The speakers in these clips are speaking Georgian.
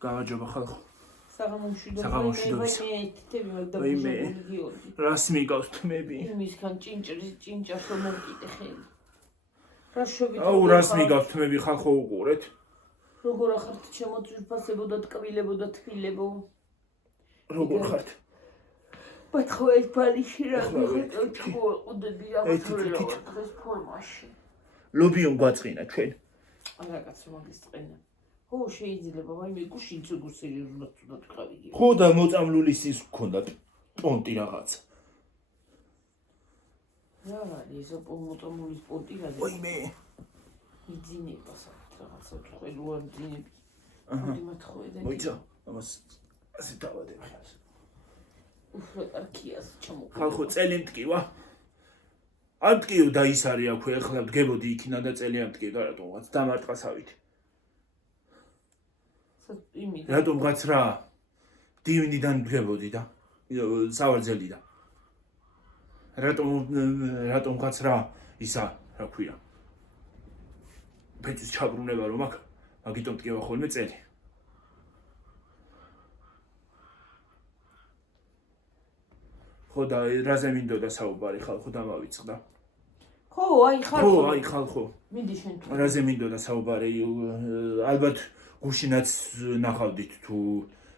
გამარჯობა ხალხო. რას მიგავს თმები? იმისგან ჭინჭას რომ მოვკიდე ხელი. აუ რას მიგავს თმები ხალხო უყურეთ? როგორ ახართ ჩემო ძვირფასებო და ტკბილებო და თბილებო? როგორ ხართ? ბათხო ეს ბალიში რა ყუდები რაღაცა დღეს ფორმაში. ლობიონ გვაწყინა ჩვენ. რაღაცა მაგის წინა. ხო შეიძლება ვაიმე გუშინ ცუდ სერიოზულად ცუდად ყავი. ხო და მოწამლული ის გქონდა პონტი რაღაც. რა არის ეს მოწამლული პონტი რა? ვაიმე. იძინება რაღაცა ყველუარ ძინები. მოდი მათხოვე. მოიცა ამას ასე დავადებ ხალხს. უფრე არქიას ჩამო. ხალხო წელი მტკივა. არ მტკიო და ის არის აქვე ახლა დგებოდი იქინა და წელი არ მტკიო და რატომღაც დამარტყასავით. რატომღაც რა დივინიდან დგებოდი და სავარძელი და რატომღაც რა ისა რა ქვია ფეჭის ჩაბრუნება რომ აქ მაგიტომ მტკივა ხოლმე წელი ხო და რაზე მინდოდა საუბარი ხალხო დამავიწყდა ხო აი ხალხო მინდი შენ თუ რაზე მინდოდა საუბარი ალბათ გუშინაც ნახავდით თუ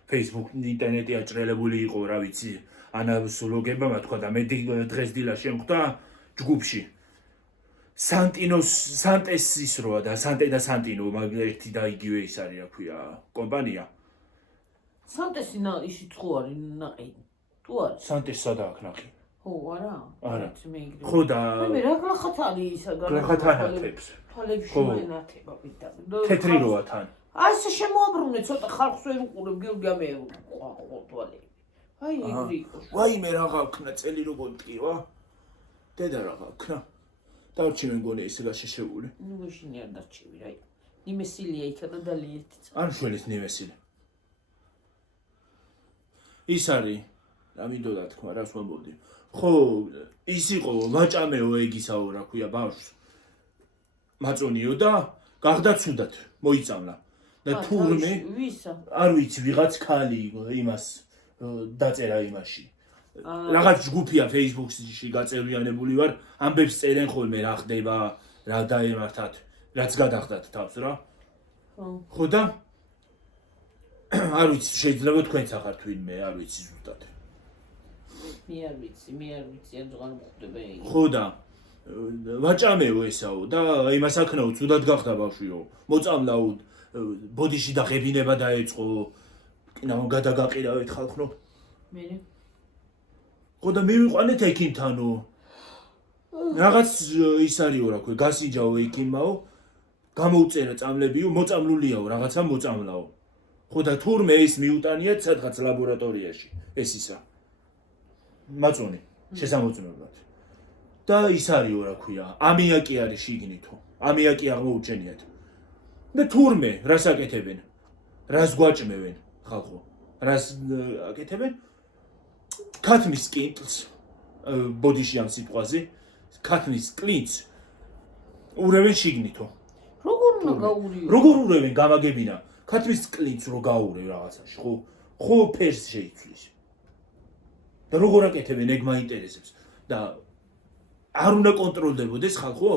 Facebook ინტერნეტი აჭრელებული იყო რა ვიცი ანას ლოგება თქვა და მე დღეს დილა შემხვდა ჯგუფში სანტესის როა და სანტე და სანტინო მაგ ერთი და იგივე ის არის რა ქვია კომპანია სანტესი ისიც ხო არის ნაყინი თუ არის სანტეს სადა აქ ნახი ხო არა ხო და მე რა გლახათანი ისა გლახათანათებს თვალებში მენათება პიტა თეთრი როა თან ასე შემოაბრუნე ცოტა ხალხს ვერ უყურებ გიორგი მე ყოთვალე აი ეგრე იყო ვაიმე რაღა ქნა წელი როგორ მტკივა დედა რაღა ქნა დარჩი მე მგონი ესე გაშეშებული ნუ გეშინი არ დარჩივი რა ნიმესილია იქა და დალიეთ არ შველის ნიმესილი ის არის რა მინდოდა თქვა რას ვამბობდი ხო ის იყო ვაჭამეო ეგისაო რა ქვია ბავშვს მაწონიო და გახდა ცუდად მოიწამლა და თურმე არ ვიცი ვიღაც ხალი იმას დაწერა იმაში რაღაც ჯგუფია Facebook-ში გაწევრიანებული ვარ ამბებს წერენ ხოლმე რა ხდება რა დაემართათ რაც გადახდათ თავს რა ხო და არ ვიცი შეიძლება თქვენც ახართ ვინმე არ ვიცი ზუსტად მე არ ვიცი არ ზღარ მოხდება ეგ ხო და ვაჭამეო ესაო და იმას აქნაო ცუდად გახდა ბავშვიო მოწამლაო ბოდიში და ღებინება დაეწყო კინო გადაგაყირავეთ ხალხო მე ხო და მივიყვანეთ ექიმთანო რაღაც ის არისო რა ქვია გასიჯაო ექიმაო გამოუწერა წამლებიო მოწამლულიაო რაღაცა მოწამლაო ხო და თურმე ის მიუტანიათ სადღაც ლაბორატორიაში ეს ისა მაწონი შესამოწმებლად და ის არისო რა ქვია ამიაკი არის შიგნითო ამიაკი აღმოუჩენიათ და თურმე რას აკეთებენ რას გვაჭმევენ ხალხო რას აკეთებენ ქათმის კინტლს ბოდიში ამ სიტყვაზე ქათმის კლინს ურევენ შიგნითო როგორ უნდა გაურიო როგორ ურევენ გამაგებინა ქათმის კლინს რო გაურევ რაღაცაში ხო ფერს შეიცვლის და როგორ აკეთებენ ეგ მაინტერესებს და არ უნდა კონტროლდებოდეს ხალხო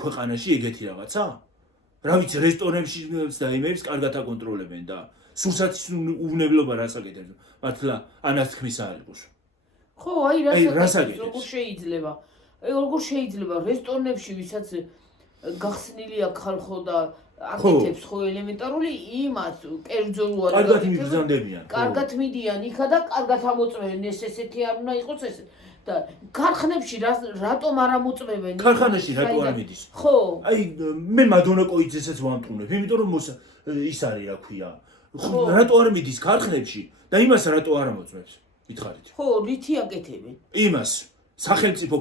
ქვეყანაში ეგეთი რაღაცა რა ვიცი რესტორნებში და იმებს კარგად აკონტროლებენ და სურსათის უვნებლობა რას აკეთებს მართლა ანას თქმის არ იყოს ხო აი რას როგორ შეიძლება რესტორნებში ვისაც გახსნილი აქვს ხალხო და აკეთებს ხო ელემენტარული იმას კერძო რო არის კარგად მიბრძანდებიან კარგად მიდიან იქა და კარგად ამოწმენ ესეთი არ უნდა იყოს ეს და ქარხნებში რატომ არ ამოწმებენ ქარხანაში რატო არ მიდის ხო აი მე მადონა კოიძესაც ვამტყუნებ იმიტომ რომ ის არის რა ქვია რატო არ მიდის ქარხნებში და იმას რატო არ ამოწმებს გითხარით ხო რითი აკეთებენ იმას სახელმწიფო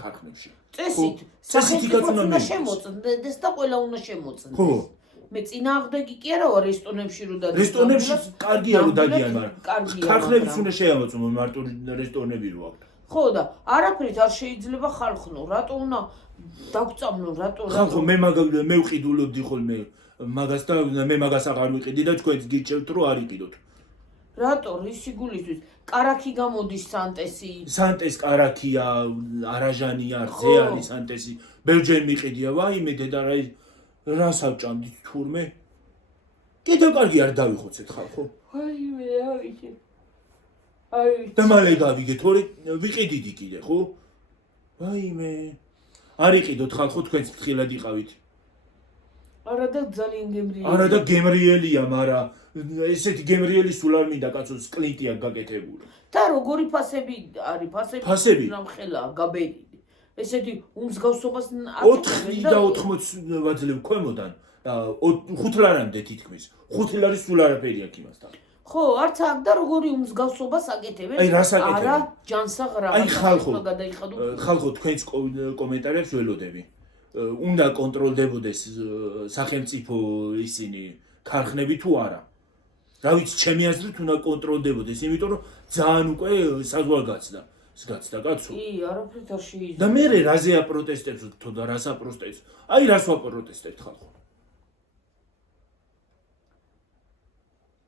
ქარხნებში წესით უნდა შემოწმდეს და ყველა უნდა შემოწმდეს ხო მე წინააღმდეგი კი არა ვარ რესტორნებში რო და რესტორნებში კარგია რომ დადიან მაგრამ ქარხნებს უნდა შეამოწმონ მარტო რესტორნები რო აქვს ხო და არაფრით არ შეიძლება ხალხნო რატო უნდა დაგწამნო რატო ხალხო მე ვყიდულობდი ხოლმე მაგას და მე მაგას აღარ ვიყიდი და თქვენც გიჭერთ რომ არ იყიდოთ. რატო რისი გულისთვის? კარაქი გამოდის სანტესი. სანტეს კარაქია, არაჟანია, რძე არის სანტესი. ბევრჯერ მიყიდია, ვაიმე დედა რა საბჭამდით თურმე. კიდევ კარგი არ დავიხოცეთ ხალხო. ვაიმე, რა ვიცი. აი და მალე გავიგეთ, ორი ვიყიდიდი კიდე, ხო? ვაიმე. არ იყიდოთ ხალხო, თქვენც ფრთხილად იყავით. არა და ძალიან გემრიელი. არა და გემრიელია, მაგრამ ესეთი გემრიელი სულ არ მინდა კაცოს კლინტია გაკეთებული. და როგორი ფასები არის? ფასები? რამხელა გაბედილი. ესეთი უმსგავსობას 4 და 80 ვაძლევ ქვემოდან 5 ლარამდე თითქმის. 5 ლარი სულ არაფერი აქვს იმასთან. ხო, არც აქ და როგორი უმსგავსობას აკეთებენ? აი, რას აკეთებენ? არა, ჯანსაღრა. აი, ხალხო, გადაიხადო. ხალხო, თქვენს კომენტარებს ველოდები. უნდა კონტროლდებოდეს სახელმწიფო ისინი ქარხნები თუ არა. რა ვიცი, ჩემი აზრით უნდა კონტროლდებოდეს, იმიტომ რომ ძალიან უკვე საზღვარგაცდა. გაცდა კაცო. კი, არაფრით არ შეიძლება. და მე რაზე აპროტესტებს თო და რას აპროტესტებს? აი, რას ვაპროტესტებთ ხალხო?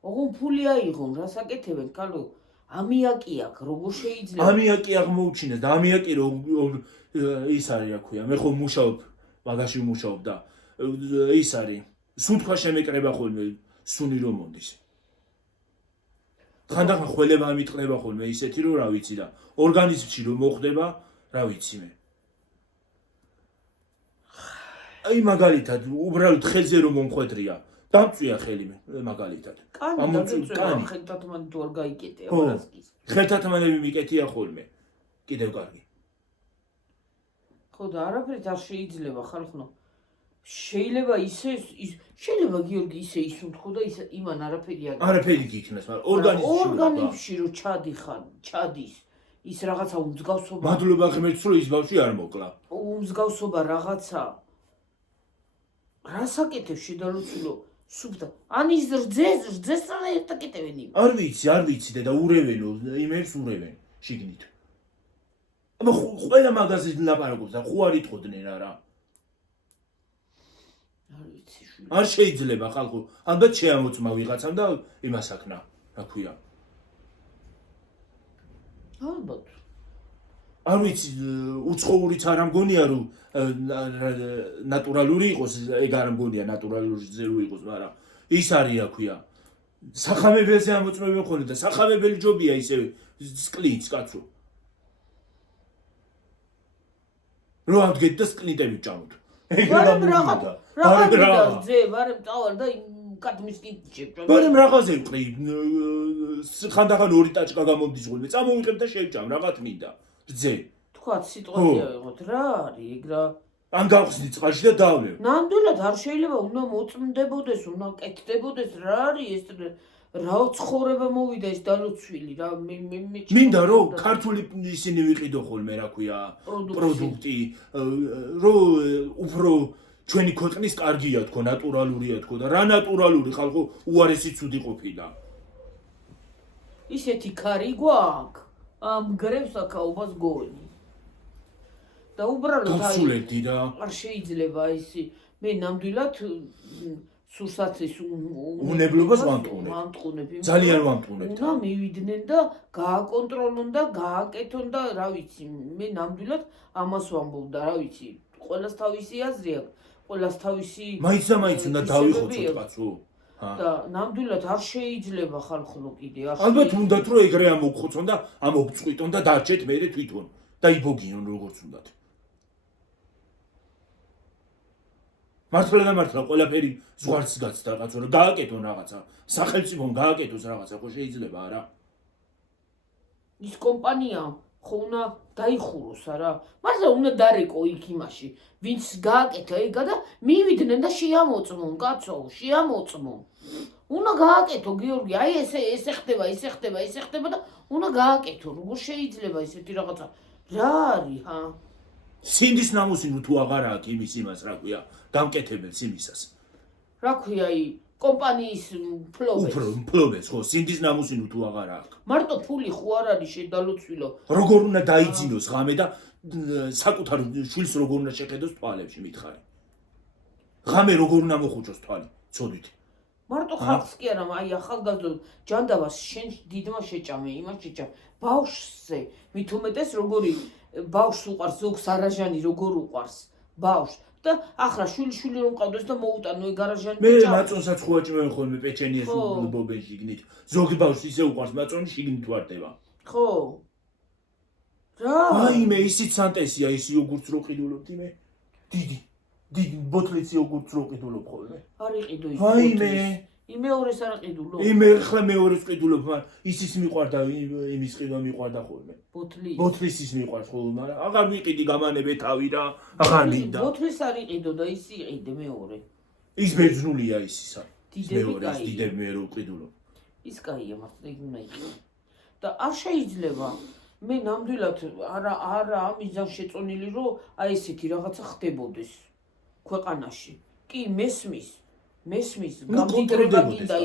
ოღონ ფული აიღონ, რას აკეთებენ, კალო? ამიაკი აქვს, როგორ შეიძლება? ამიაკი აღმოუჩინეს და ამიაკი რომ ის არის, რა ქვია, მე ხომ მუშაობ, მაგაში ვმუშაობ და ის არის, სუნთქვა შემეკრება ხოლმე სუნი რომ მონდის. ხანდახან ხველება ამიტყდება ხოლმე ისეთი რომ რა ვიცი და ორგანიზმში რომ მოხდება, რა ვიცი მე. აი მაგალითად, უბრალოდ ხელზე რომ მომხვედრია, დამწვია ხელი მე მაგალითად. კანი, ხელთათ მან თუ არ გაიკეტე, ამას კი. ხელთათ მანები მიკეთია ხოლმე. კიდევ კარგი. ხო და არაფრით არ შეიძლება ხალხო. შეიძლება ისე შეიძლება გიორგი ისე ისუნთქო და ისე იმან არაფერი არ არაფერი გიქნას, მაგრამ ორგანიზმში რომ ჩადიხარ, ჩადის ის რაღაცა უმსგავსობა. მადლობა ღმერთს რომ ის ბავშვი არ მოკლა. უმსგავსობა რაღაცა. რას აკეთებს შედალოცულო? სუფთა. ან ის რძეს რა აკეთებენ იმ. არ ვიცი და ურევენო, იმებს ურევენ შიგნით. აბა ყველა მაგაზინს ლაპარაკობს და ხო არ იტყოდნენ არა. არ ვიცი შვილი. არ შეიძლება ხალხო, ალბათ შეამოწმა ვიღაცამ და იმას აქნა, რა ქვია. ალბათ. არ ვიცი, უცხოურიც არ ამგონია რომ ნატურალური იყოს, ეგ არ ამგონია ნატურალური ზერო იყოს, მაგრამ ის არის, რა ქვია. სახამებელზე ამოწმებენ ხოლმე და სახამებელი ჯობია ისე სკლინტს კაცო. რო ამდგეთ და სკლინტები ჭამოთ. ვარემ რაღაცა ძე, ვარემ წავალ და კადმის კიჭებ. ვარემ რაღაცე ვყრი, ხანდახან ორი ტაჭკა გამოდის ხოლმე, წამოვიღებ და შევჭამ, რაღაც მინდა. რძე. თქვათ სიტყვაზე ავიღოთ, რა არის ეგ რა? ან გავხსნი წყალში და დავლევ. ნამდვილად არ შეიძლება, უნდა მოწმდებოდეს, უნდა კეთდებოდეს, რა არის ეს რა ცხოვრება მოვიდა ეს დალოცვილი რა მე მინდა რომ ქართული ისინი ვიყიდო ხოლმე რა ქვია პროდუქტი რომ უფრო ჩვენი ქვეყნის კარგია თქო ნატურალურია თქო და რა ნატურალური ხალხო უარესი ცუდი ყოფილა ისეთი ქარი გვაქვს ამ გრებს აკაობას გონი და უბრალოდ გასულებდი რა არ შეიძლება ისი მე ნამდვილად სურსათის უნებლობას ვამტყუნებ. ძალიან ვამტყუნებ. უნდა მივიდნენ და გააკონტროლონ და გააკეთონ და რა ვიცი, მე ნამდვილად ამას ვამბობ და რა ვიცი, ყველას თავისი აზრი აქვს, ყველას თავისი მაინც და მაინც უნდა დავიხოცოთ კაცო. და ნამდვილად არ შეიძლება ხალხო კიდე არ ალბათ უნდათ რომ ეგრე ამოგხოცონ და ამოგწყვიტონ და დარჩეთ მე თვითონ და იბოგიონ როგორც უნდათ. მართლა და მართლა ყველაფერი ზღვარს გაცდა კაცო რა გააკეთონ რაღაცა სახელმწიფომ გააკეთოს რაღაცა ხო შეიძლება არა ის კომპანია ხო უნდა დაიხუროს არა მართლა უნდა დარეკო იქ იმაში ვინც გააკეთა ეგა და მივიდნენ და შეამოწმონ კაცო შეამოწმონ უნდა გააკეთო გიორგი აი ესე ხდება და უნდა გააკეთო როგორ შეიძლება ესეთი რაღაცა რა არის ხა სინდის ნამუსი თუ აღარა აქვს იმის იმას რა ქვია დამკეთებელს იმისას რა ქვია აი კომპანიის მფლობელს ხო სინდის ნამუსი თუ აღარა აქვს მარტო ფული ხო არ არის შედალოცვილო როგორ უნდა დაიძინოს ღამე და საკუთარ შვილს როგორ უნდა შეხედოს თვალებში მითხარი ღამე როგორ უნდა მოხუჭოს თვალი ცოდვით. მარტო ხალხს კი არა, აი ახალგაზრდო ჯანდაბას შენ დიდმა შეჭამე, იმას შეჭამე. ბავშვზე, მით უმეტეს როგორი ბავშვს უყარს ზოგს არაჟანი როგორ უყარს ბავშვს და ახლა შვილი რომ ყავდეს და მოუტანო ეგ არაჟანი მე მაწონსაც ხუაჭმევენ ხოლმე პეჩენიას უბობენ შიგნით. ზოგი ბავშვს ისე უყარს მაწონი შიგნით ვარდება. ხო. რა? ვაიმე, ისიც სანტესია ის იოგურტს რო ყიდულობთ იმე. დიდი ბოთლიც იოგურტს რო ყიდულობ ხოლმე. არ იყიდო ის. ვაიმე. იმეორეს არ ყიდულო. იმე ხლა მეორეს ყიდულობ, მაგრამ ისიც მიყვარდა იმის ყიდვა მიყვარდა ხოლმე. ბოთლის ის მიყვარს ხოლმე, მაგრამ აღარ ვიყიდი გამანებე თავი რა, აღარ მინდა. ბოთლის არ იყიდო და ის იყიდე მეორე. ის ბერძნულია ისისა. დიდები დიდები მე რო ყიდულობ. ის კაია მართლა იქ უნდა იყიდო. და არ შეიძლება მე ნამდვილად არა ამიზან შეწონილი რომ აი ესეთი რაღაცა ხდებოდეს ქვეყანაში. კი მესმის გამდიდრება გინდა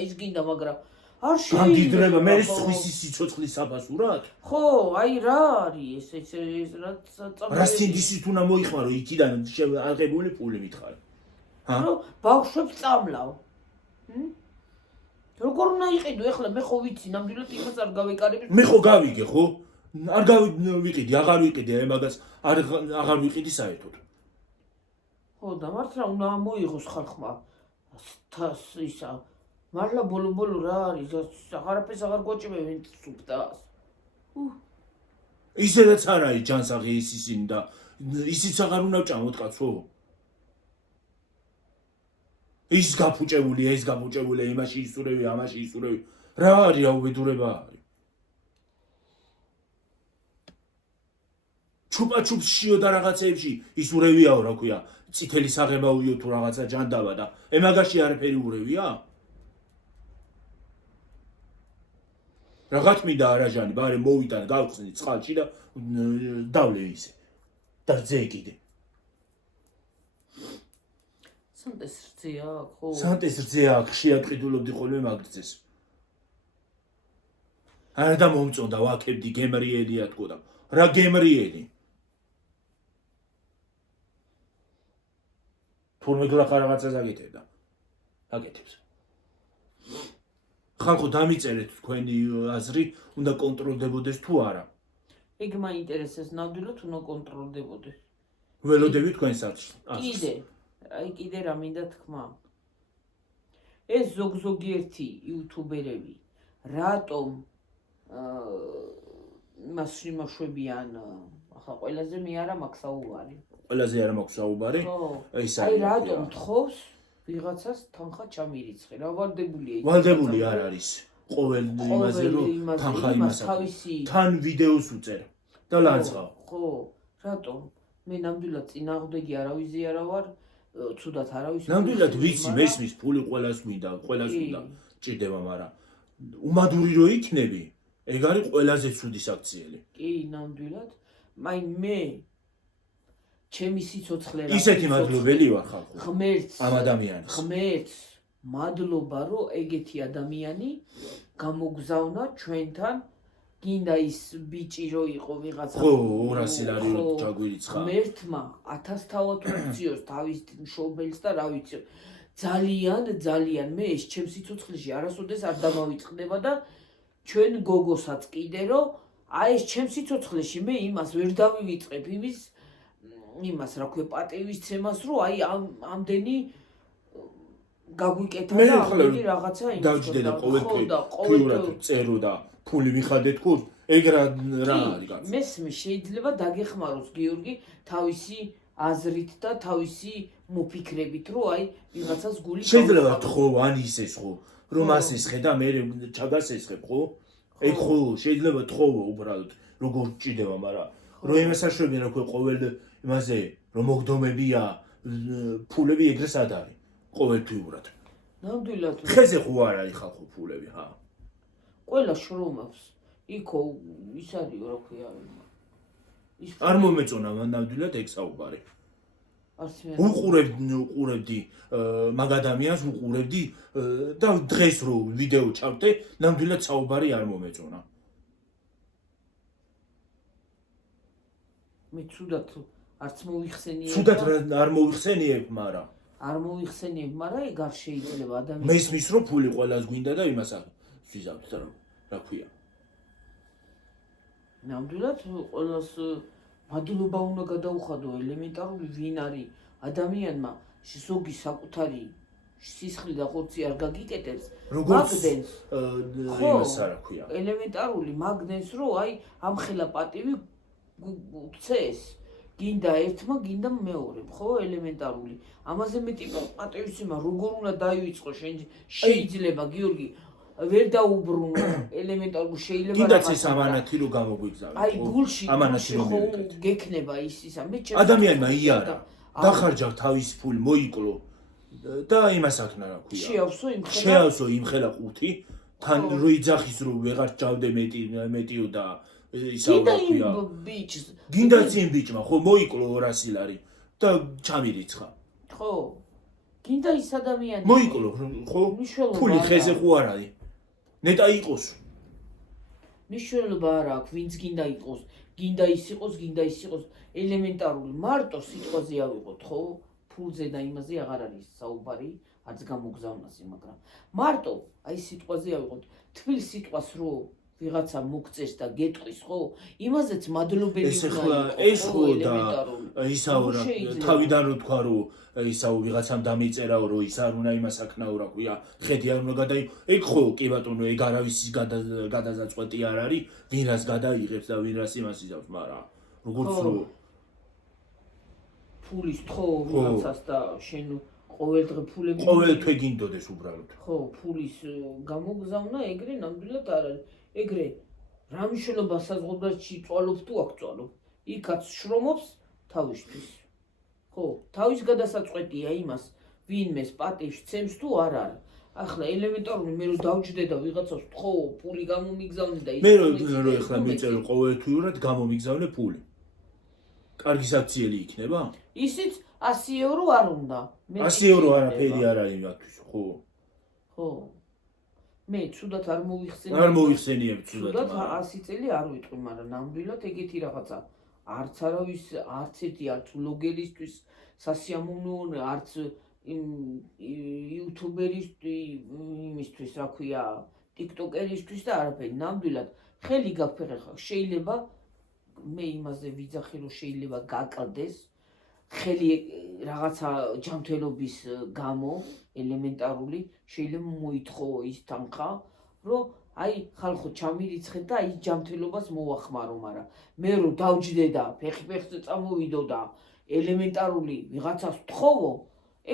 ის გინდა მაგრამ არ შეიძლება გამდიდრება მე სხვისი სიცოცხლის საბასურად? ხო აი რა არის ეს რაც რა სინდისით უნდა მოიხმარო იქიდან აღებული პული მითხარ რომ ბავშვებს წამლავ როგორ უნდა იყიდო ეხლა მე ხო ვიცი ნამდვილად იმას არ გავეკარები მე ხო გავიგე ხო არ გავიყიდი აღარ ვიყიდი მაგას აღარ ვიყიდი საერთოდ ხო და მართლა უნდა მოიღოს ხალხმა თას ისა მართლა ბოლო რა არის აღარაფერს აღარ გვაჭმევენ სუბტას ისედაც არ არის ჯანსაღი ისინი და ისიც აღარ უნდა ვჭამოთ კაცო ის გაფუჭებულია ეს გაფუჭებულია იმაში ისურევი ამაში ისურევი რა არის რა უბედურება არის ჩუპა-ჩუპსშიო და რაღაცეებში ისურევიაო რა ქვია წითელი საღებავიო თუ რაღაცა ჯანდაბა და ემაგაში არაფერი ურევია რაღაც მინდა არაჟანი ბარე მოვიტან გავხსნი წყალში და დავლე ისე და ძე კიდე სანტეს რძეა ხო სანტეს რძეა ხშირად ყიდულობდი ხოლმე მაგრძეს არა და მომწონდა ვაკებდი გემრიელია თქო და რა გემრიელი თურმე გლახა რაღაცას აკეთებდა აკეთებს ხალხო დამიწერეთ თქვენი აზრი უნდა კონტროლდებოდეს თუ არა ეგ მაინტერესებს ნამდვილად უნდა კონტროლდებოდეს ველოდები თქვენსაც კიდე რა მინდა თქვა ეს ზოგიერთი იუთუბერები რატომ მას იმაშვებიან ახლა ყველაზე მე არა მაქვს საუბარი ყველაზე არა მაქვს საუბარი ეს აი რატომ თხოვს ვიღაცას თანხა ჩამირიცხე რა ვალდებული არ არის ყოველ იმაზე რომ თანხა იმას თან ვიდეოს უწერ და ლანძღავ ხო რატომ მე ნამდვილად წინააღმდეგი არავისი არა ვარ ცუდად არავის ნამდვილად ვიცი მესმის ფული ყველას მინდა ჭირდება მაგრამ უმადური რო იქნები ეგ არის ყველაზე ცუდი საქციელი კი ნამდვილად მაინ მე ჩემი სიცოცხლე რა ისეთი მადლობელი ვარ ხალხო ღმერთს ამ ადამიანს ღმერთს მადლობა რომ ეგეთი ადამიანი გამოგზავნა ჩვენთან გინდა ის ბიჭი რო იყო ვიღაცა ხო 200 ლარი რო ჩაგვირიცხა ღმერთმა 1000 თავად უწიოს თავის მშობელს და რა ვიცი ძალიან მე ეს ჩემ სიცოცხლეში არასოდეს არ დამავიწყდება და ჩვენ გოგოსაც კიდე რომ აი ეს ჩემ სიცოცხლეში მე იმას ვერ დავივიწყებ იმას რა ქვია პატივისცემას რომ აი ამდენი გაგვიკეთა და ამდენი რაღაცა იმას დავჯდე და ყოველდღიურად წერო და ფული ვიხადე თქო ეგ რა არის კაცო მესმის შეიძლება დაგეხმაროს გიორგი თავისი აზრით და თავისი მოფიქრებით რომ აი ვიღაცას გული შეიძლება თქო ან ისეს ხო რომ ასესხე და მე ჩაგასესხებ ხო ეგ ხო შეიძლება თქო უბრალოდ როგორ ჭირდება მაგრამ რომ იმასაშვებიან რა ქვია ყოველ იმაზე რომ მოგდომებია ფულები ეგრეს არ არის ყოველთვიურად ნამდვილად ხეზე ხო არ არის ხალხო ფულები ჰა ყველა შრომობს იქო ის არის რა ქვია არ მომეწონა ნამდვილად ეგ საუბარი უყურებდი მაგ ადამიანს უყურებდი და დღეს რო ვიდეო ჩავდე ნამდვილად საუბარი არ მომეწონა მე ცუდად არც მოიხსენიებ ცუდად არ მოიხსენიებ მაგრამ არ მოიხსენიებ, მაგრამ ეგ არ შეიძლება ადამიანს. მესმის რომ ფული ყველას გვინდა და იმას ვიზავთ და რა ქვია. ნამდვილად ყველას მადლობა უნდა გადაუხადო ელემენტარული ვინ არის ადამიანმა ზოგი საკუთარი სისხლი და ხორცი არ გაგიკეთებს მაგდენს იმას რა ქვია. ელემენტარული მაგდენს რომ აი ამხელა პატივი გწეს გინდა ერთმა გინდა მეორემ ხო ელემენტარული ამაზე მეტი პატივისცემა როგორ უნდა დაივიწყო შენ შეიძლება გიორგი ვერ დაუბრუნო ელემენტარულ შეიძლება კიდაც ეს ამანათი რომ გამოგვიგზავნა აი გულში ამანათი რომ გექნება ის ისა მე ადამიანმა იარა დახარჯა თავის ფული მოიკლო და იმას აკნა რა ქვია შეავსო იმ ხელა ყუთი თან რო იძახის რომ ვეღარ ჯავდე მეტიო და ისა რა ქვია გინდა წინ ბიჭმა ხო მოიკლო 200 ლარი და ჩამირიცხა ხო გინდა ის ადამიანი მოიკლო ხო ფული ხეზე ხო არ არის ნეტა იყოს მნიშვნელობა არ აქვს ვინც გინდა იყოს გინდა ის იყოს ელემენტარული მარტო სიტყვაზე ავიღოთ ხო ფულზე და იმაზე აღარ არის საუბარი არც გამოგზავნასი მაგრამ მარტო აი სიტყვაზე ავიღოთ თბილ სიტყვას რო ვიღაცა მოგწეს და გეტყვის ხო იმაზეც მადლობელი ეს ხო და ისაო რა თავიდან რო თქვა რომ ისაო ვიღაცამ დამიწერაო რომ ის არ უნდა იმას აკნაო რა ქვია ხედი არ უნდა გადაი ეგ ხო კი ბატონო ეგ არავის გადაზაწყვეტი არ არის ვინ რას გადაიღებს და ვინ რას იმას იზავს მაგრამ როგორც რო ფულის თქო ვიღაცას და შენ ყოველდღე ფულები ყოველ თვე გინდოდეს უბრალოდ ხო ფულის გამოგზავნა ეგრე ნამდვილად არ არის ეგრე რა მნიშვნელობა საზღვრებში წვალობს თუ აქ წვალობ იქაც შრომობს თავისთვის ხო თავის გადასაწყვეტია იმას ვინმეს პატივს ცემს თუ არ არის ახლა ელემენტარული მე რო დავჯდე და ვიღაცას თქო ფული გამომიგზავნე და ის მე რო ახლა მიწერო ყოველთვიურად გამომიგზავნე ფული კარგი საქციელი იქნება ისიც 100 ევრო არ უნდა 100 ევრო არაფერი არ არის მათთვის ხო ხო მე ცუდად არ მოვიხსენიებ ცუდად 100 წელი არ ვიტყვი მაგრამ ნამდვილად ეგეთი რაღაცა არც არავის არც ერთი არც ბლოგერისთვის სასიამოვნო არც იუთუბერისთვის რა ქვია ტიკტოკერისთვის და არაფერი ნამდვილად ხელი გაფეხა შეიძლება მე იმაზე ვიძახი რომ შეიძლება გაკლდეს ხელი რაღაცა ჯანმრთელობის გამო ელემენტარული შეიძლება მოითხოვო ის თანხა რომ აი ხალხო ჩამირიცხეთ და აი ჯანმრთელობას მოახმარო მაგრამ მე რომ დავჯდე და ფეხზე წამოვიდო და ელემენტარული ვიღაცას თხოვო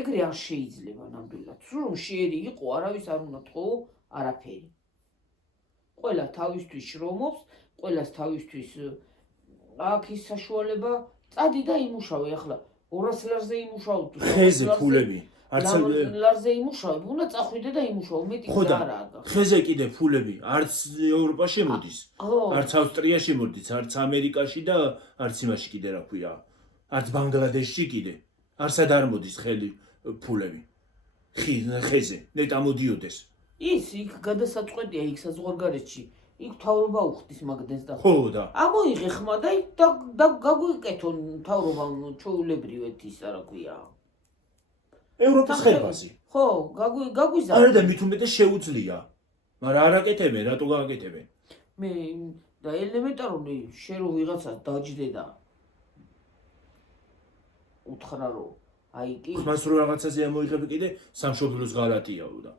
ეგრე არ შეიძლება ნამდვილად სულ რომ შეერი იყო არავის არ უნდა თხოვო არაფერი ყველა თავისთვის შრომობს ყველას თავისთვის აქ ის საშუალება წადი და იმუშავე ახლა 200 ლარზე იმუშავო თუ ხეზე ფულები არც ლარზე იმუშავე უნდა წახვიდე და იმუშავო მეტი არაა ხეზე კიდე ფულები არც ევროპაში მოდის არც ავსტრიაში მოდის არც ამერიკაში და არც იმაში კიდე რა ქვია არც ბანგლადეშში კიდე არსად არ მოდის ხელი ფულები ხეზე ნეტა მოდიოდეს ის იქ გადასაწყვეტია იქ საზღვარგარეთში იქ თავრობა უხდის მაგდენს და ხო და ამოიღე ხმა და გაგვიკეთო თავრობა ჩაულებრივად ის რა ქვია ევროპის ხერხაზე ხო გაგვიზარდა არა და მით უმეტეს შეუძლია მაგრამ არ აკეთებენ რატო გააკეთებენ მე და ელემენტარული შენ რო ვიღაცას დაჯდე და უთხრა რომ აი კი ხმას რო რაღაცაზე ამოიღები კიდე სამშობლოს ღალატიაო და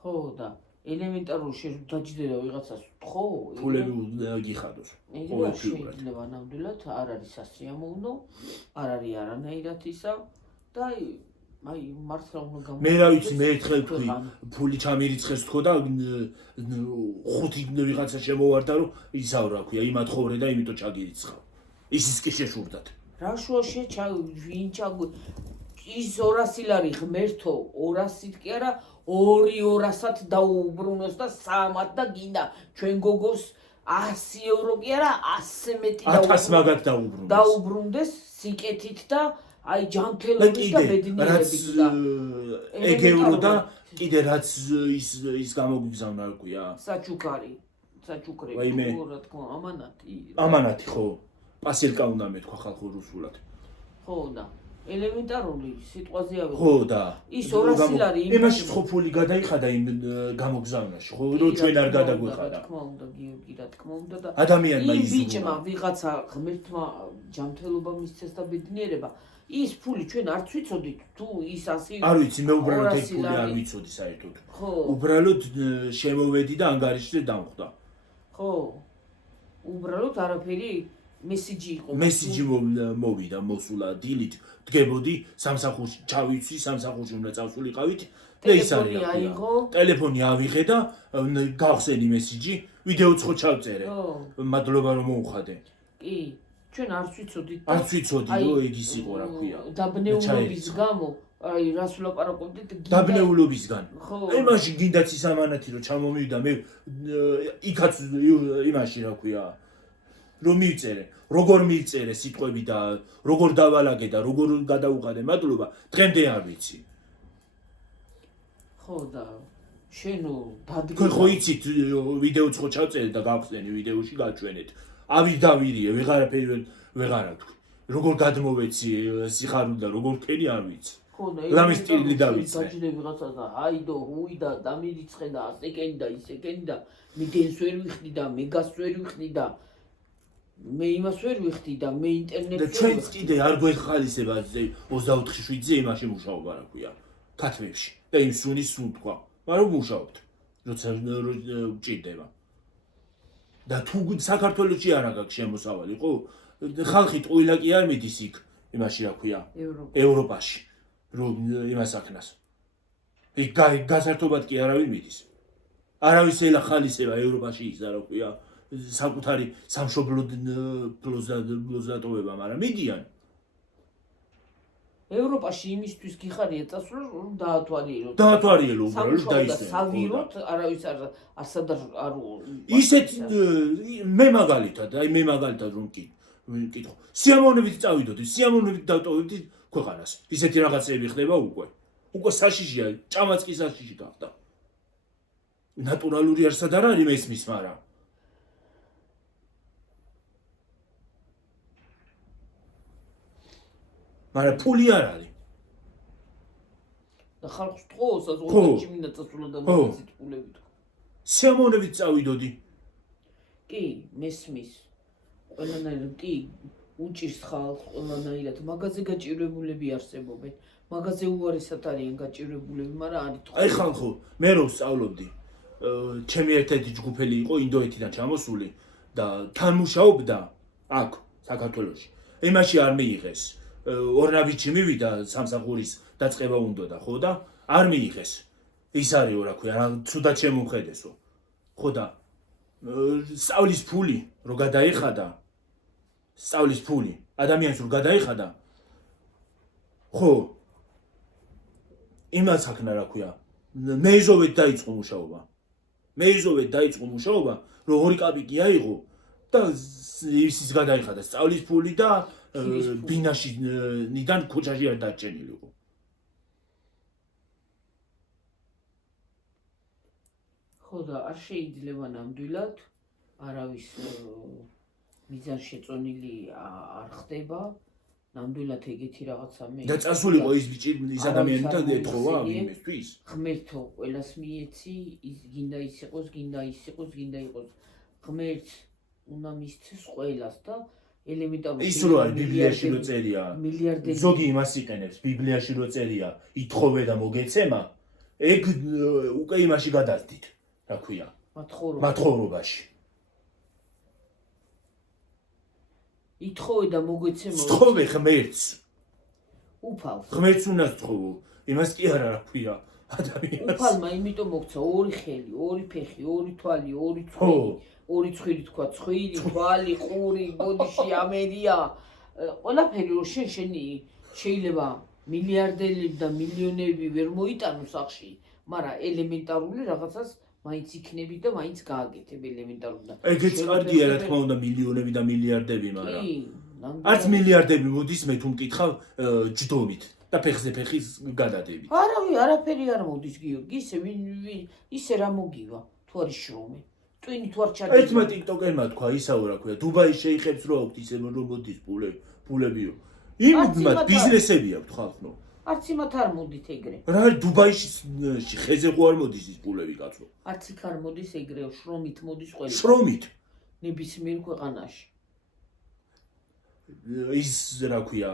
ხო და ელემენტარული შენ დაჯდე და ვიღაცას თხოვ ფულები გიხადოს შეიძლება ნამდვილად არ არის სასიამოვნო არ არის არანაირად ისა და აი მართლა უნდა გამო მე რა ვიცი მე ერთხელ თქვი ფული ჩამირიცხეს თქო და 5 ვიღაცა შემოვარდა რომ ისავ რა ქვია იმათხოვრე და იმიტომ ჩაგირიცხა ისიც კი შეშურდათ რა შუაში ვინ ის 200 ლარი ღმერთო 200-ით კი არა 200-ად დაუბრუნოს და 3-ად და გინდა ჩვენ გოგოს 100 ევრო კი არა 100 მეტი 1000 მაგათ დაუბრუნდეს სიკეთით და აი ჯანმრთელობის და ბედნიერების და ეგ ევრო და კიდე რაც ის გამოგვიგზავნა რა ქვია საჩუქარი რა თქმა ამანათი ამანათი ხო პასილკა უნდა მეთქვა ხალხურ რუსულად ხო და ელემენტარული სიტყვაზე ავიღო. ხო და ის 200 ლარი იმაში ხო ფული გადაიხადა იმ გამოგზავნაში, ხო რომ ჩვენ არ გადაგვეხადა. რა თქმა უნდა, გიორგი, რა თქმა უნდა და ადამიანმა იმ იზრუნვა. ბიჭმა ვიღაცა ღმერთმა ჯანმრთელობა მისცეს და ბედნიერება. ის ფული ჩვენ არც ვიცოდით თუ ის ასე არ ვიცი, მე უბრალოდ ეგ 200 ფული არ ლარი. ვიცოდი საერთოდ. ხო. უბრალოდ შემოვედი და ანგარიშზე დამხვდა. ხო. უბრალოდ არაფერი მესიჯი იყო. მესიჯი მოვიდა, მოსულა დილით, დგებოდი სამსახურში, ჩავიცვი სამსახურში უნდა წავსულიყავით და ის არის. ტელეფონი აიღო. ტელეფონი ავიღე და გავხსენი მესიჯი, ვიდეოც ხო ჩავწერე. ხო. მადლობა რომ მოუხადე. კი, ჩვენ არც ვიცოდით. არც ვიცოდი რომ ეგ ის იყო, რა ქვია. დაბნეულობის გამო, აი, რას ვლაპარაკობდით? დაბნეულობისგან. ხო. აი მაშინ გინდაც ის ამანათი რომ ჩამომივიდა მე იქაც იმაში რა ქვია. რომ მივწერე, როგორ მივწერე სიტყვები და როგორ დავალაგე და როგორ გადაუყადე მადლობა, დღემდე არ ვიცი. ხო და შენო დადგა. თქვენ ხო იცით ვიდეოც ხო ჩავწერეთ და გავხსენი ვიდეოში გაჩვენეთ. ავიდავირიე, ვეღარა თქვი. როგორ გადმოვეცი სიხარული და როგორ ფერი არ ვიცი. ხო და ლამის ტილი დავიწყე. დაჭირე ვიღაცა და აიდო, უიდა და მირიცხე და ასეკენი და ისეკენი და მიდენს ვერ ვიხდი და მეგას ვერ ვიხდი და მე იმას ვერ ვიხდი და მე ინტერნეტს და ჩვენც კიდე არ გვეხალისება 24/7-ზე იმაში მუშაობა რა ქვია. ქათმებში და იმ სუნის სულ თქვა. მაგრამ მუშაობთ. როცა ჭირდება. და თუ საქართველოში არ აქვს შემოსავალი, ხო? ხალხი ტყუილა კი არ მიდის იქ იმაში რა ქვია. ევროპაში. რომ იმას აქნას. იქ გასართობად კი არავინ მიდის. არავის ელა ხალისება ევროპაში ის რა ქვია. საკუთარი სამშობლო ბლოზატოვება, მაგრამ მიდიან. ევროპაში იმისთვის გიხარია წასვლა, რომ დაათვალიეროთ. დაათვალიერო უბრალოდ დაისწრებო. სავიროთ, არავის არსად არ ისეთ მე მაგალითად რომ კითხო. სიამოვნებით წავიდოდი, სიამოვნებით დავტოვებდი ქვეყანას. ისეთი რაღაცები ხდება უკვე. უკვე საშიშია, ჭამაც კი საშიში გახდა. ნატურალური არსად არ არის მესმის, მაგრამ მაგრამ ფული არ არის. და ხალხს თხოვს აზროვნებში მინდა წასვლა და მოცით ფულებით. სიამოვნებით წავიდოდი. კი, მესმის. ყველანაირად კი უჭირს ხალხს ყველანაირად. მაგაზე გაჭირვებულები არსებობენ. მაგაზე უარესად არიან გაჭირვებულები, მაგრამ არის თქო. აი ხალხო, მე რო ვსწავლობდი, ჩემი ერთ-ერთი ჯგუფელი იყო ინდოეთიდან ჩამოსული და თან მუშაობდა აქ საქართველოში. იმაში არ მიიღეს. ორნაბიჩი მივიდა სამსახურის დაწყება უნდოდა, ხო და არ მიიღეს. ის არისო რა ქვია, ცუდად შემომხედესო. ხო და სწავლის ფული რო გადაიხადა, სწავლის ფული ადამიანს რო გადაიხადა, ხო იმას აქნა რა ქვია, მეიზოვეთ დაიწყო მუშაობა, რომ ორი კაპიკი აიღო და ის გადაიხადა სწავლის ფული და ბინაში ნიდან ქუჩაში არ დაჭენილიყო. ხო და არ შეიძლება ნამდვილად არავის მიზანშეწონილი არ ხდება. ნამდვილად ეგეთი რაღაცა მე და წასულიყო ის ბიჭი ის ადამიანი და ეთხოვა იმისთვის. ღმერთო ყველას მიეცი, ის გინდა ის იყოს, გინდა იყოს. ღმერთს უნდა მისცეს ყველას და ელემენტარული ის რო არის ბიბლიაში რო წერია, ზოგი იმას იყენებს, ბიბლიაში რო წერია, ითხოვე და მოგეცემა, ეგ უკვე იმაში გადასდით, რა ქვია, მათხოვრობაში. ითხოვე და მოგეცემა. სთხოვე ღმერთს. უფალს. ღმერთს უნდა სთხოვო, იმას კი არა რა ქვია, ადამიანს. უფალმა იმიტომ მოგცა ორი ხელი, ორი ფეხი, ორი თვალი, ორი ცხვირი. ორი ცხვირი თქვა, ცხვირი, თვალი, ყური, ბოდიში, ამერია. ყველაფერი რო შენი შეიძლება მილიარდელები და მილიონები ვერ მოიტანო სახში, მაგრამ ელემენტარული რაღაცას მაინც იქნები და მაინც გააკეთებ ელემენტარულად. ეგეც კარგია რა თქმა უნდა მილიონები და მილიარდები, მაგრამ არც მილიარდები მოდის მე თუ მკითხავ ჯდომით და ფეხზე ფეხის გადადებით. არაფერი არ მოდის გიორგი, ისე რა მოგივა, თუ არის შრომი. ტვინი თუ არ ჩადება. ერთმა ტიკტოკერმა თქვა ისაო რა ქვია, დუბაის შეიხებს რო აქვთ ისე რომ მოდის ფულებიო. იმდნად ბიზნესები აქვს ხალხო. არც იმათ არ მოდით ეგრე. რა დუბაიში ხეზე ხო არ მოდის ის პულები კაცო. არც იქ არ მოდის ეგრე, შრომით მოდის ყველი. შრომით. ნებისმიერ ქვეყანაში. ის რა ქვია?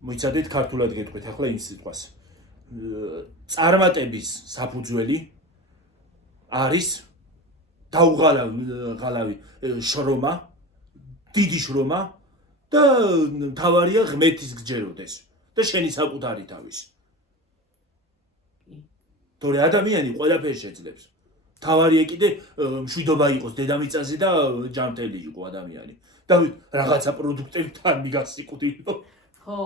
მოიცადეთ ქართულად გეტყვით ახლა იმ სიტყვას. წარმატების საფუძველი არის დაუღალავი შრომა, დიდი შრომა და თავარია ღმერთის გჯეროდეს და შენი საკუთარი თავის. თორე ადამიანი ყველაფერს შეძლებს. თავარია კიდე მშვიდობა იყოს დედამიწაზე და ჯანმრთელი იყო ადამიანი. და რაღაცა პროდუქტები თან მიგასიკუდინო. ხო.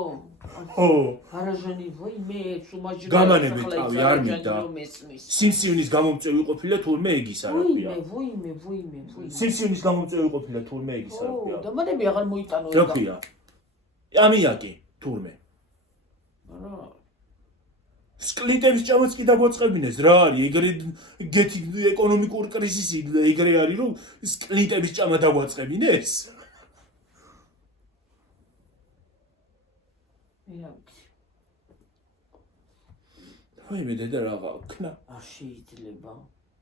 არაჟანი ვაიმე, სუმაჯრა. გამანებით თავი არ მინდა. სიმსივნის გამომწვევი ყოფილა თურმე ეგ ის არა ქვია. ვაიმე. სიმსივნის გამომწვევი ყოფილა თურმე ეგ ის არა ქვია. და მანები აღარ მოიტანო რა ქვია? ამიაკი თურმე. არა. სკლიტების ჭამაც კი დაგვაწყებინეს რა არის? ეგრე გეთი ეკონომიკური კრიზისი ეგრე არის რომ სკლიტების ჭამა დაგვაწყებინეს? ვაიმე დედა რაღა ვქნა? არ შეიძლება.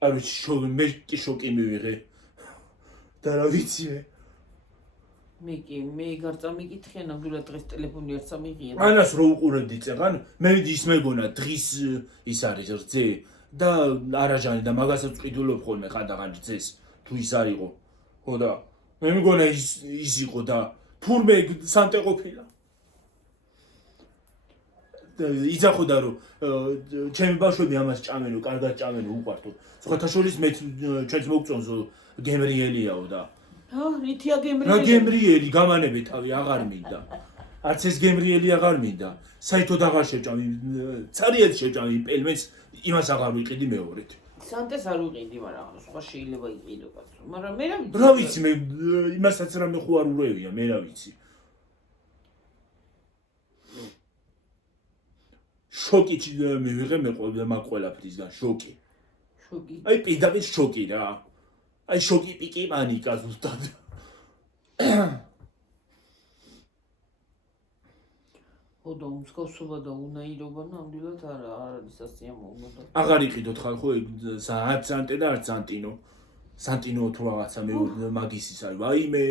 არ ვიცი, მე კი შოკი მივიღე. და რა ვიცი მე გარწამიკითხე ნამდვილად დღეს ტელეფონი არც ამიღია. ანას რო უყურებდი წეღან, მე ვიდი ის მეგონა დღის ის არის რძე და არაჟანი და მაგასაც ვყიდულობ ხოლმე ხანდახან რძეს თუ ის არისო. ხო და მე მგონა ის იყო და თურმე სანტე ყოფილა. იძახოდა რომ ჩემი ბავშვები ამას ჭამენო, კარგად ჭამენო, უყვართო. სხვათა შორის მე ჩვენს მოგწონსო გემრიელიაო და რითია გემრიელი? რა გემრიელი გამანები თავი აღარ მინდა. არც ეს გემრიელი აღარ მინდა. საერთოდ აღარ შეჭამი. ცარიად შეჭამი პელმენს, იმას აღარ ვიყიდი მეორედ. სანტეს არ ვიყიდი, მაგრამ სხვა შეიძლება იყიდო კაცო. მაგრამ მე რა ვიცი, მე იმასაც რამე ხო არ ურევია, მე რა ვიცი. შოკი მივიღე მე მაგ ყველაფრისგან, შოკი. შოკი. აი პირდაპირ შოკი რა. აი შოკი პიკი პანიკა ზუსტად. ოდო მსგავსობა და უნაირობა ნამდვილად არ არის სასიამოვნო. აღარ იყიდოთ ხალხო 10 სანტე და არც სანტინო. სანტინო თუ რაღაცა მე მაგისის არის. ვაიმე.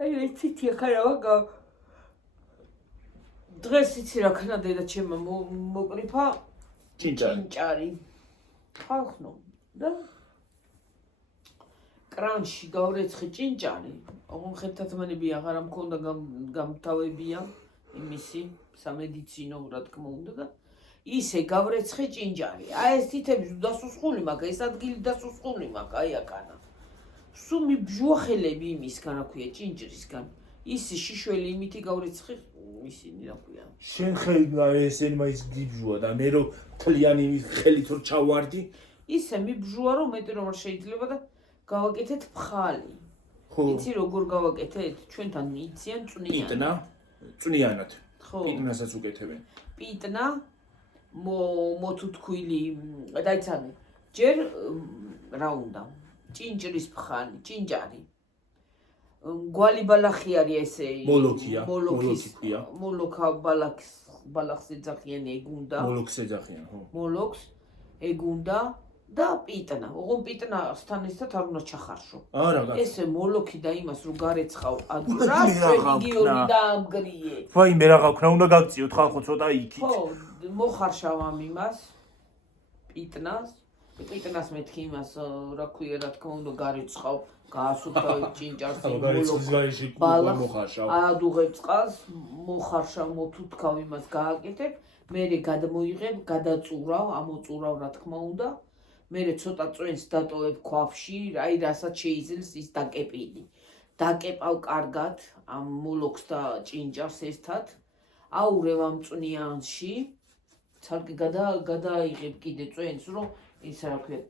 აი ეცითი ხარავა დღეს იცი რა ქნა დედა ჩემმა მოკრიფა ჭინჭარი. ხალხო და კრანში გავრეცხი ჭინჭარი. ოღონ ხელთათმანები აღარ მქონდა გამთავებია იმისი სამედიცინო რა თქმა უნდა და ისე გავრეცხი ჭინჭარი. აი ეს თითების დასუსხული მაქვს, ეს ადგილი დასუსხული მაქვს, აი აკანა. სულ მიბჟუახელები იმისგან რა ქვია ჭინჭრისგან. ისი შიშველი იმითი გავრეცხი ისინი რა ქვია. შენ ხელა ესენი მაინც გიბჟუა და მე რომ თლიანი ხელით რო ჩავარდი, ისე მიბჟუა რომ მეტი რომ არ შეიძლება და გავაკეთეთ ფხალი. ხო. იცი როგორ გავაკეთეთ? ჩვენთან იციან წვნიანი. პიტნა, წვნიანად. ხო. პიტნასაც უკეთებენ. პიტნა მოთუთქვილი, დაიცანე. ჯერ რა უნდა? ჭინჭრის ფხალი, ჭინჭარი. გვალი ბალახი არის ესე. მოლოქია, მოლოქი ქვია. მოლოქა ბალახს ეძახიან ეგ უნდა. მოლოქს ეძახიან, ხო. მოლოქს ეგ უნდა და პიტნა. ოღონ პიტნასთან ერთად არ უნდა ჩახარშო. არა, კაცო. ესე მოლოქი და იმას რო გარეცხავ ადრა, რელიგიური და ამგრიე. ვაიმე რა გავქნა, უნდა გაგწიოთ ხალხო ცოტა იქით. ხო, მოხარშავ ამ იმას პიტნას. პიტნას მეთქი იმას რა ქვია, რა თქმა უნდა გარეცხავ, გაასუფთავ ჭინჭარს ბალახს მოხარშავ. აადუღებ წყალს, მოხარშავ, მოთუთქავ იმას გააკეთებ, მერე გადმოიღებ, გადაწურავ, ამოწურავ რა თქმა უნდა. მერე ცოტა წვენს დატოვებ ქვაფში, აი რასაც შეიძლს ის დაკეპილი. დაკეპავ კარგად ამ მოლოქს და ჭინჭარს ერთად. აურევ ამ წვნიანში. ცალკე გადაიღებ კიდე წვენს, რომ ის რა ქვია,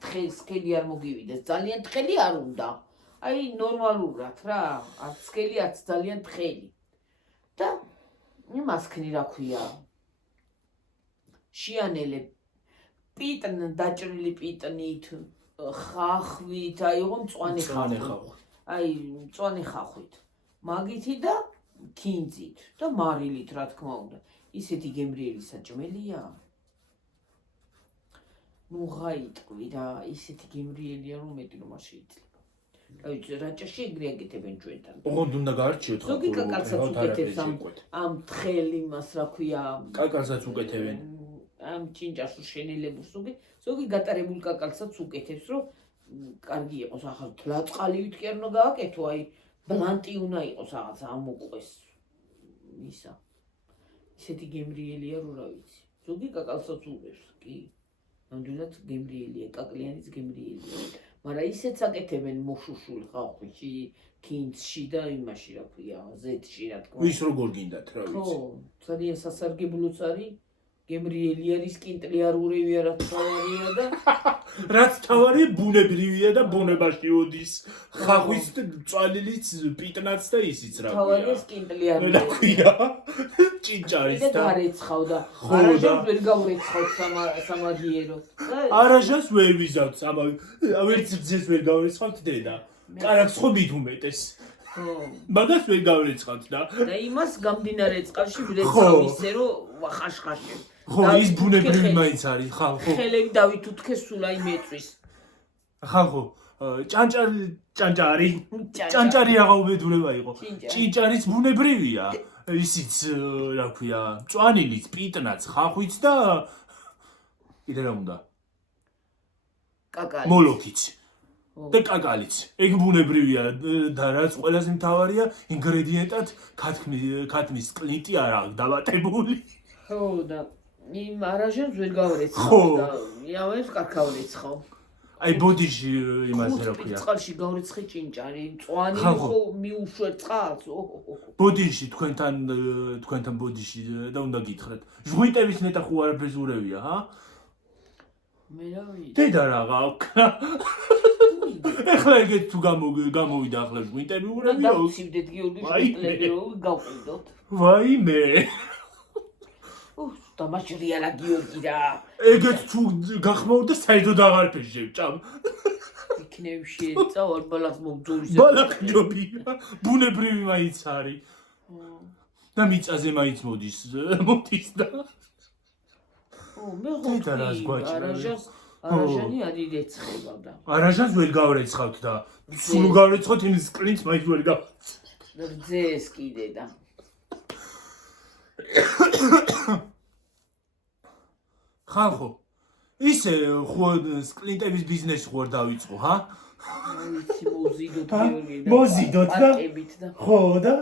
სქელი არ მოგივიდეს. ძალიან თხელი არ უნდა. აი ნორმალურად რა, არც სქელი, არც ძალიან თხელი. და იმას ქნი რა ქვია. შიანელებ დაჭრილი პიტნით, ხახვით, აი ოღონ მწვანე ხახვით. აი მწვანე ხახვით. მაგითი და კინძით და მარილით რა თქმა უნდა. ისეთი გემრიელი საჭმელია. ნუ გაიტყვი რა, ისეთი გემრიელია რომ მეტი რომ არ შეიძლება. აი რაჭაში ეგრე აკეთებენ ჩვენთან. ოღონდ უნდა გაარჩიოთ ზოგი კაკალსაც უკეთებს ამ თხელ იმას რა ქვია. კაკალსაც უკეთებენ. ამ ჭინჭაშ შენელებურს ზოგი გატარებულ კაკალსაც უკეთებს რომ კარგი იყოს ახლა თლაწყალივით კი არ უნდა გააკეთო აი ბლანტი უნდა იყოს რაღაცა ამოყვეს ისა ისეთი გემრიელია რომ რა ვიცი ზოგი კაკალსაც უღებს კი ნამდვილად გემრიელია კაკლიანიც გემრიელია მაგრამ ისეც აკეთებენ მოშუშულ ხალხში კინცში და იმაში რა ქვია ზეთში რა თქმა ის როგორ გინდათ რა ვიცი ხო ძალიან სასარგებლოც არის გემრიელი არის კინტლიარულივია რაც თავარია და რაც თავარი ბუნებრივია და ბუნებაში ოდის ხახვის წვალილიც პიტნაც და ისიც რა თავარია კინტლიარული და ქვია ჭინჭარის და გარეცხავ და არაჟანს ვერ გავრეცხავ სამაგიეროდ არაჟანს ვერ ვიზავთ ვერც ძეს ვერ გავრეცხავთ დედა კარაქს ხო მით უმეტეს მაგას ვერ გავრეცხავთ და იმას გამდინარე წყალში ვრეცხავ ისე რომ ხაშხაში ხო ის ბუნებრივი მაინც არის ხალხო ხელები დავით უთქეს სულ აი მეწვის ხალხო ჭანჭარი აღაუბედურება იყო ჭინჭარიც ბუნებრივია ისიც რა ქვია მწვანილიც პიტნაც ხახვიც და კიდე რა უნდა კაკალი მოლოქიც და კაკალიც ეგ ბუნებრივია და რაც ყველაზე მთავარია ინგრედიენტად ქათმის კლინტი არ აქვს დაბატებული ხო და იმ არაჟანს ვერ გავრეცხავ და იავებს კარქავრეცხავ აი ბოდიში იმაზე რა ქვია წყალში გავრეცხე ჭინჭარი მწვანი ხო მიუშვერ წყალს ბოდიში თქვენთან ბოდიში და უნდა გითხრათ ჟღვიტების ნეტა ხო არაფერს ურევია ჰა მე რა ვიცი დედა რა გაქვს ეხლა ეგეთ თუ გამოვიდა ახლა ჟღვიტები ურევია დავცივდეთ გიორგი ჟღვიტლები გავყიდოთ ვაიმე დამაჭრია რა გიორგი რა ეგეთ თუ გახმოვდა საერთოდ აღარაფერს შევჭამ იქნებ შეეწავ ბალახს მოგძოვს ბალახჯობია ბუნებრივი მაინც არის და მიწაზე მაინც მოდის და მე არაჟანი ადიდეცხება და არაჟანს ვერ გავრეცხავთ და სულ გავრეცხოთ იმის კლინს მაინც ვერ რძეს კიდე და ხალხო ისე ხო კლინტების ბიზნესი ხო არ დავიწყო ჰა ვიცი მოზიდოთ გიორგი და მოზიდოთ და ხო და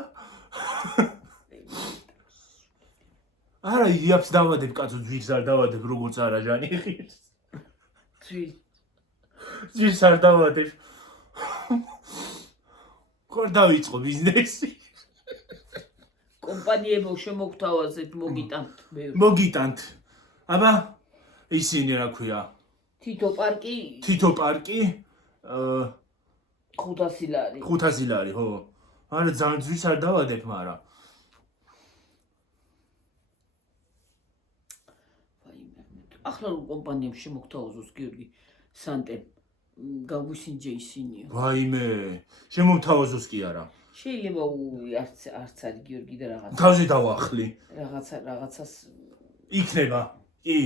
არა იაფს დავადებ კაცო ძვირს არ დავადებ როგორც არაჟანი ხირს ძვირს არ დავადებ ხო არ დავიწყო ბიზნესი კომპანიებო შემოგთავაზეთ მოგიტანთ აბა ისინი რა ქვია თითო პარკი 500 ლარი ხო არა ძალიან ძვირს არ დავადებ მაგრამ ახლა რომ კომპანიებს შემოგთავაზოს გიორგი სანტემ გაგვისინჯე ისინია ვაიმე შემოგთავაზოს კი არა შეიძლება არც არის გიორგი და რაღაცა თავზე დავახლი რაღაცას იქნება კი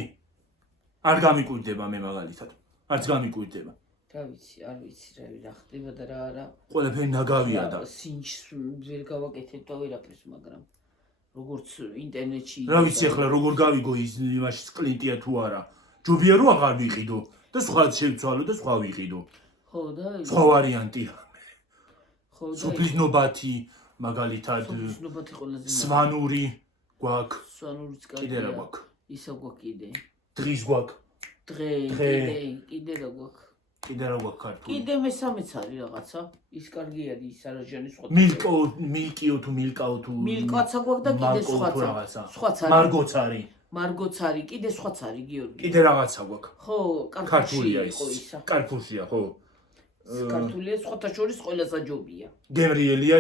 არ გამიკვირდება მე მაგალითად არც გამიკვირდება რა ვიცი არ ვიცი რა ხდება და რა არა ყველაფერი ნაგავია და სინჯს ვერ გავაკეთებ და ვერაფერს მაგრამ როგორც ინტერნეტში რა ვიცი ახლა როგორ გავიგო ის იმაში კლინტია თუ არა ჯობია რომ აღარ ვიყიდო და სხვა შევცვალო და სხვა ვიყიდო ხო და სხვა ვარიანტია ხო და სოფლის ნობათი მაგალითად ნობათი ყველაზე სვანური გვაქვს სვანურიც კიდე რა გვაქვს ისა გვაქვს კიდე დღის გვაქვს კიდე რა გვაქვს კიდე რა გვაქვს ქართული კიდე მესამეც არის რაღაცა ის კარგი არის ის არაჟანი სხვა მილკიო თუ მილკაო თუ მილკაცა გვაქვს და კიდე სხვაც არის მარგოც არის კიდე სხვაც არის გიორგი კიდე რაღაცა გვაქვს ხო ქართულია ის კარფურშია ხო ქართულია სხვათა შორის ყველაზე ჯობია გემრიელია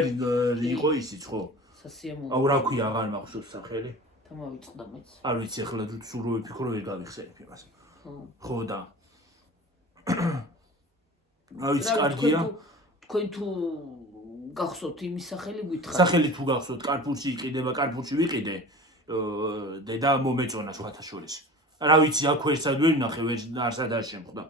იყო ისიც ხო სასიამოვნო აუ რა ქვია აღარ მახსოვს სახელი თამავიწყდა მეც არ ვიცი ახლა სულ რო ვიფიქრო ვერ გავიხსენებ იმას ხო და რა ვიცი კარგია თქვენ თუ გახსოვთ იმის სახელი გითხრათ. სახელი თუ გახსოვთ, კარპურში იყიდება, კარპურში ვიყიდე. დედა მომეწონა სხვათა შორის. რა ვიცი, აქ ვერსად ვერ ვნახე, ვერ არსად არ შემხვდა.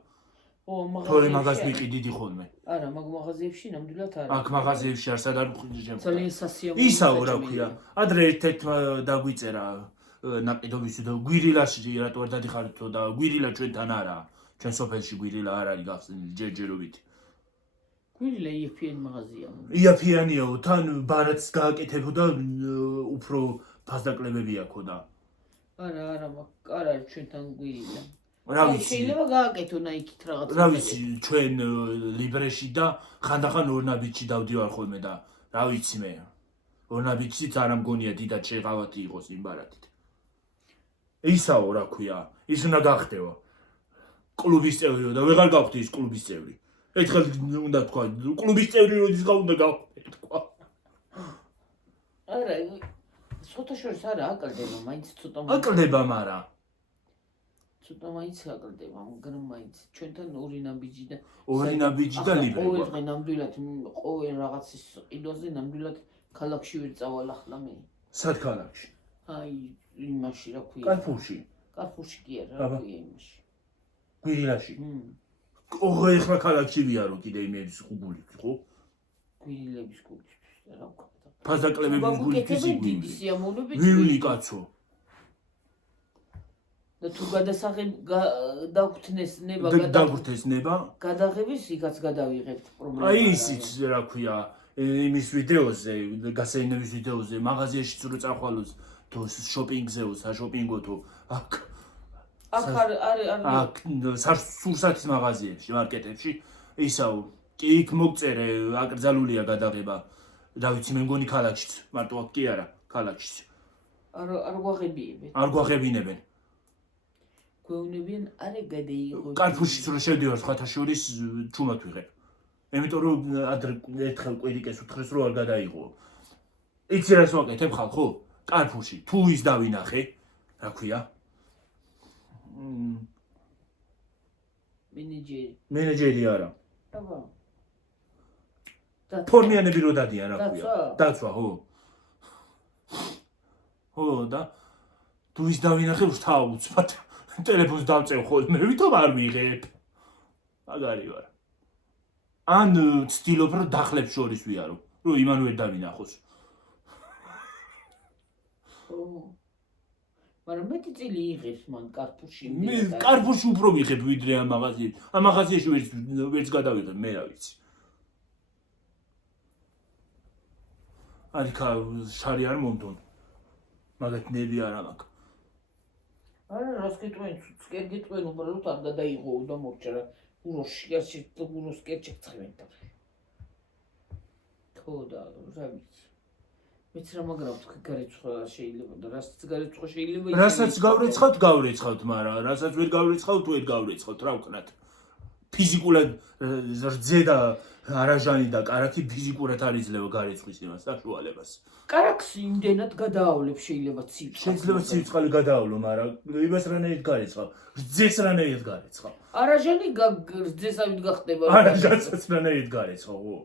თორე მაგას ვიყიდიდი ხოლმე. არა, მაგ მაღაზიებში ნამდვილად არა. აქ მაღაზიებში არსად არ შემხვდა. ძალიან სასიამოვნო. ისაო რა ქვია. ადრე ერთ-ერთმა დაგვიწერა ნაყიდობის და გვირილაში რატო არ დადიხარითო და გვირილა ჩვენთან არაა. ჩვენ სოფელში გვირილა არ არის გახსნილი ჯერჯერობით. გვირილა იაფიანი მაღაზია. იაფიანიაო, თან ბარათს გააკეთებოდა უფრო ფასდაკლებები აქოდა. არა, არა, ჩვენთან გვირილა. რა ვიცი. შეიძლება გააკეთონ იქით რაღაც. რა ვიცი, ჩვენ ლიბრეში და ხანდახან ორნაბიჯში დავდივარ ხოლმე და რა ვიცი მე. ორნაბიჯშიც არ ამგონია დიდად შეღავათი იყოს იმ ბარათით. ისაო რა ქვია, ის უნდა გახდევა. კლუბის წევრი და ვეღარ გავხდი ის კლუბის წევრი. ერთხელ უნდა თქვა, კლუბის წევრი როდის უნდა გავხდე თქვა. არა, ცოტა შორის არა აკლდება, მაინც ცოტა. აკლდება, მარა. ცოტა მაინც აკლდება, მაგრამ მაინც ჩვენთან ორი ნაბიჯი და ლიბრე. ყოველ დღე ნამდვილად ყოველ რაღაცის ყიდვაზე ნამდვილად ქალაქში ვერ წავალ ახლა მე. სად ქალაქში? აი, იმაში რა ქვია. კარპურში. კარპურში კი არა, რა ქვია იმაში. გვირილაში. ეხლა ქალაქში ვიარო კიდე იმების გული, ხო? გვირილების გული, რა ვქნა. ფასდაკლებების გული დიდი სიამოვნებით. ვიული კაცო. და თუ დაგგვთნეს ნება, გადაღების იქაც გადავიღებთ პრობლემა. აი ისიც რა ქვია, იმის ვიდეოზე, გასეირნების ვიდეოზე, მაღაზიაში თუ წახვალოს, თუ შოპინგზეო, საშოპინგოთო, აქ სურსათის მაღაზიებში, მარკეტებში, ისაო, კი იქ მოგწერე, აკრძალულია გადაღება. რა ვიცი, მე მგონი ქალაქშიც, მარტო აქ კი არა, ქალაქშიც. არ გვაღებიებენ. არ გვაღებინებენ. გვეუბნებიან, არა გადაიღო. კარპურშიც რო შევდივარ სხვათა შორის, ჩუმად ვიღებ. იმიტომ რომ ადრე ერთხელ კვირიკეს უთხრეს რომ არ გადაიღო. იცი რას ვაკეთებ ხალხო? კარპურში, თუ ის დავინახე, რა ქვია? მენეჯერი არა. აბა. ფორმიანები რო დადიან, რა ქვია? დაცვა, ხო. ხო და თუ ის დავინახე ვსთავუცბად. ტელეფონს დავწევ ხოლმე, ვითომ არ ვიღებ? მაგარი ვარ. ან ცდილობ რომ დახლებს შორის ვიარო, რომ იმან ვერ დავინახოს. მაგრამ მეტი წილი იღებს მან კარპურში. მე კარპურში უფრო ვიღებ ვიდრე ამ მაღაზიაში. ამ მაღაზიაში ვერც გადავიღებ, მე რა ვიცი. არიქა შარი არ მომდონ. მაგათ ნები არ მაქვს. არა, რას გიტყვენ, წკერ გიტყვენ, უბრალოდ არ გადაიღო და მორჩა. უროს კერჩე წხმენ და. ხო და რა ვიცი. მეც რა მაგრა ვთქვი, გარეცხვა შეიძლება და რასაც გარეცხვა შეიძლება. რასაც გავრეცხავთ, მაგრამ რასაც ვერ გავრეცხავთ, ვერ გავრეცხავთ, რა ვქნათ. ფიზიკურად რძე და არაჟანი და კარაქი ფიზიკურად არ იძლევა გარეცხვის იმას საშუალებას. კარაქს იმდენად გადაავლებ შეიძლება ცივ. შეიძლება ცივწყალი გადაავლო, მაგრამ იმას რანაირად გარეცხავ? რძეს რანაირად გარეცხავ? არაჟანი რძესავით გახდება. არაჟანსაც რანაირად გარეცხავ, ხო?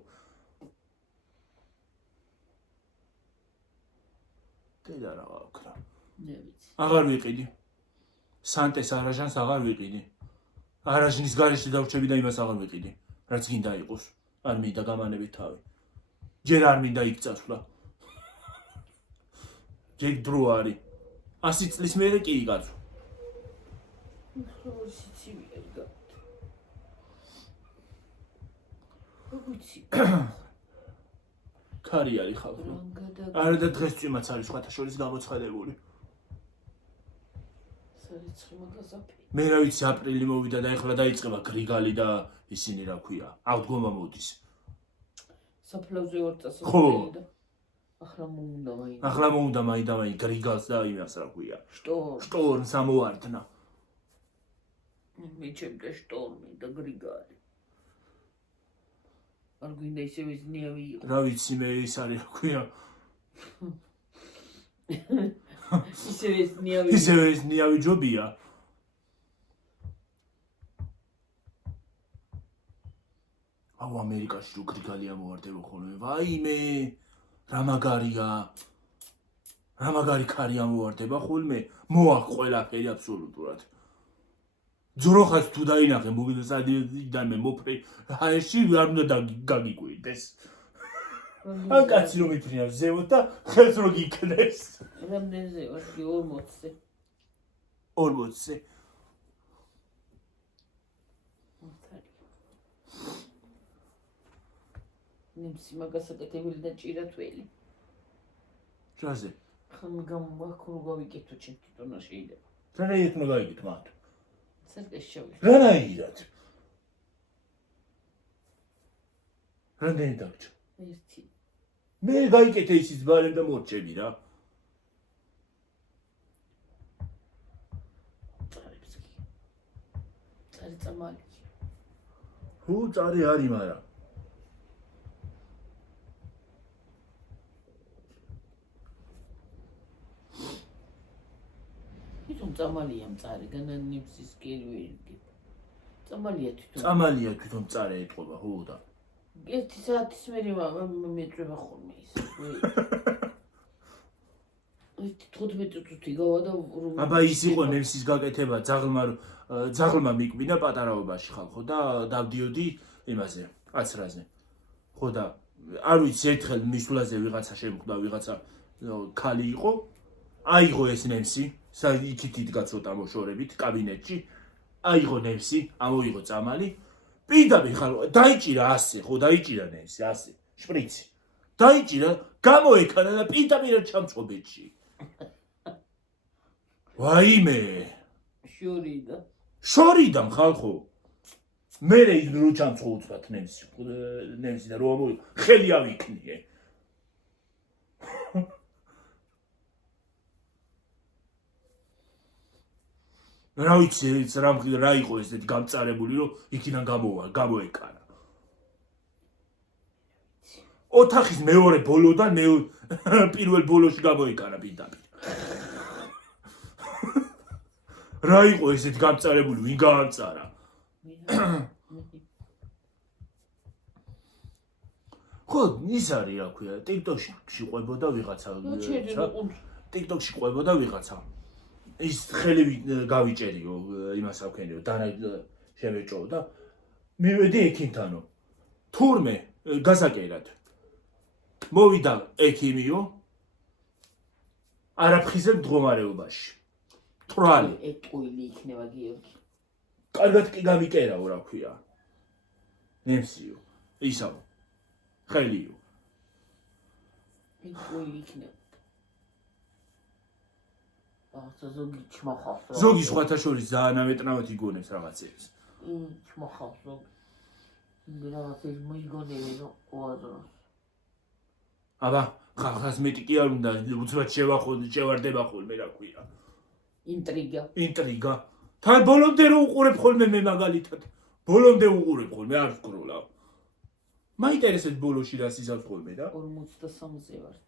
დედა რა ვქნა. მე ვიცი. აღარ ვიყიდი. სანტეს არაჟანს აღარ ვიყიდი. არაჟნის გარეშე დავრჩები და იმას აღარ ვიყიდი. რაც გინდა იყოს. არ მინდა გამანებით თავი. ჯერ არ მინდა იქ წასვლა. ჯერ დრო არის. 100 წლის მერე კი იკაცო. ქარი არის ხალხი. არა და დღეს წვიმაც არის სხვათა შორის გამოცხადებული. მე რა ვიცი, აპრილი მოვიდა და ეხლა დაიწყება გრიგალი და ისინი რა ქვია, აღდგომა მოდის. საფლავზე ვარ წასული და ახლა მოუნდა მაინდა გრიგალს და იმას რა ქვია. შტორმს ამოვარდნა. მე ჩემდა შტორმი და გრიგალი. არ გვინდა ისევ ზნიავი იყო. რა ვიცი მე ის არის რა ქვია. ისევ ზნიავი ჯობია. აუ ამერიკაში რო გრიგალია მოვარდება ხოლმე ვაიმე რა მაგარია რა მაგარი ქარი ამოვარდება ხოლმე მოაქვს ყველაფერი აბსოლუტურად ძროხას თუ დაინახე მოგდან მე მოფრე ჰაერში არ უნდა გაგიკვირდეს ან კაცი რომ იფრინავს ზემოთ და ხელს რო გიქნეს რამდენზე ვარ 40-ზე 40-ზე ნემსი მაგასაკეთებელი და ჭირათველი რაზე ხომ გამოვაქრო გავიკეთო ჩემ თვითონა შეიძლება რანაირად უნდა გაიგეთ მათ სერგეში შევიდე რანაირად რამდენი დაგჭა ერთი მე გაიკეთე ისიც ბარემ და მორჩები რა წარი წამალი ჰუ წარი არის მაგრამ თვითონ წამალია მწარე განანიფსის კერვერგი წამალია თვითონ მწარე ეთყობა ხო და 1 საათის მერე მეტრება ხოლმე ის 15 წუთი გავა და აბა ის იყო ნემსის გაკეთება ძაღლმა მიკვინა პატარაობაში ხალხო და დავდიოდი იმაზე აცრაზე ხო და არ ვიცი ერთხელ მისვლაზე ვიღაცა შემხვდა ვიღაცა ქალი იყო აიღო ეს ნემსი იქით იდგა ცოტა მოშორებით კაბინეტში აიღო ნემსი ამოიღო წამალი პირდაპირ ხალხო დაიჭირა 100 ხო დაიჭირა ნემსი 100 შპრიცი დაიჭირა გამოეკანა და პირდაპირ ჩამწყო ბედში ვაიმე შორიდა ხალხო მე რო ჩამწყო უცბად ნემსი და რო ამოიღო ხელი ავიქნიე რა ვიცი რა იყო ესეთი გამწარებული რომ იქიდან გამოეკანა ოთახის მეორე ბოლოდან პირველ ბოლოში გამოეკანა პირდაპირ რა იყო ესეთი გამწარებული ვინ გაამწარა ხო ის არის რა ქვია TikTok-ში ყვებოდა ვიღაცა TikTok-ში ყვებოდა ვიღაცა ის ხელი გავიჭერიო იმას ავქენიო დანა შემეჭო და მივედი ექიმთანო თურმე გასაკერად მოვიდა ექიმიო არაფხიზელ მდგომარეობაში თვრალი ეტყუილი იქნება გიორგი კარგად კი გამიკერაო რა ქვია ნემსიო ისაო ხელიო ეტყუილი იქნება ზოგი ჩმახავს ზოგი სხვათა შორის ზაანავეტნავად იგონებს რაღაცებს ჩმახავს ზოგი რაღაცებს მოიგონებინო ოაზროს აბა ხალხას მეტი კი არ უნდა უცბად შევარდება ხოლმე რა ქვია ინტრიგა თან ბოლომდე რო უყურებ ხოლმე მე მაგალითად ბოლომდე უყურებ ხოლმე არ ვკროლა მაინტერესებს ბოლოში რა სიზავს ხოლმე და 43-ზე ვართ